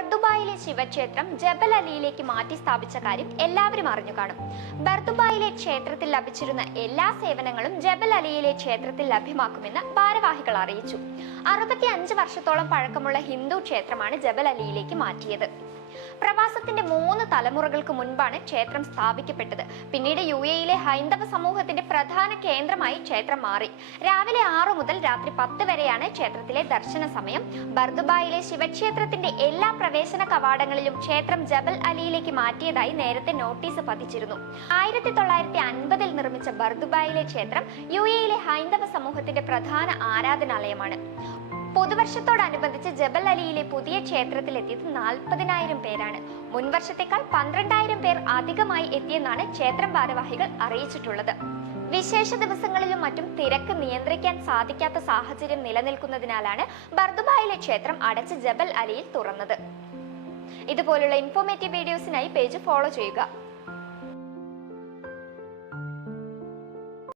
ബർദുബായിലെ ശിവക്ഷേത്രം ജബൽ അലിയിലേക്ക് മാറ്റി സ്ഥാപിച്ച കാര്യം എല്ലാവരും അറിഞ്ഞു കാണും. ബർദുബായിലെ ക്ഷേത്രത്തിൽ ലഭിച്ചിരുന്ന എല്ലാ സേവനങ്ങളും ജബൽ അലിയിലെ ക്ഷേത്രത്തിൽ ലഭ്യമാക്കുമെന്ന് ഭാരവാഹികൾ അറിയിച്ചു. 65 വർഷത്തോളം പഴക്കമുള്ള ഹിന്ദു ക്ഷേത്രമാണ് ജബൽ അലിയിലേക്ക് മാറ്റിയത്. പ്രവാസത്തിന്റെ 3 തലമുറകൾക്ക് മുൻപാണ് ക്ഷേത്രം സ്ഥാപിക്കപ്പെട്ടത്. പിന്നീട് UAE-യിലെ ഹൈന്ദവ സമൂഹത്തിന്റെ പ്രധാന കേന്ദ്രമായി ക്ഷേത്രം മാറി. രാവിലെ 6 മുതൽ രാത്രി 10 വരെയാണ് ക്ഷേത്രത്തിലെ ദർശന സമയം. ബർദുബായിലെ ശിവക്ഷേത്രത്തിന്റെ എല്ലാ പ്രവേശന കവാടങ്ങളിലും ക്ഷേത്രം ജബൽ അലിയിലേക്ക് മാറ്റിയതായി നേരത്തെ നോട്ടീസ് പതിച്ചിരുന്നു. 1950-ൽ നിർമ്മിച്ച ബർദുബായിലെ ക്ഷേത്രം UAE-യിലെ ഹൈന്ദവ സമൂഹത്തിന്റെ പ്രധാന ആരാധനാലയമാണ്. പുതുവർഷത്തോടനുബന്ധിച്ച് ജബൽ അലിയിലെ പുതിയ ക്ഷേത്രത്തിലെത്തിയത് 40,000 പേരാണ്. മുൻവർഷത്തേക്കാൾ 12,000 പേർ അധികമായി എത്തിയെന്നാണ് ക്ഷേത്രം ഭാരവാഹികൾ അറിയിച്ചിട്ടുള്ളത്. വിശേഷ ദിവസങ്ങളിലും മറ്റും തിരക്ക് നിയന്ത്രിക്കാൻ സാധിക്കാത്ത സാഹചര്യം നിലനിൽക്കുന്നതിനാലാണ് ബർദുബായിലെ ക്ഷേത്രം അടച്ച് ജബൽ അലിയിൽ തുറന്നത്. ഇതുപോലുള്ള ഇൻഫോർമേറ്റീവ് വീഡിയോസിനായി പേജ് ഫോളോ ചെയ്യുക.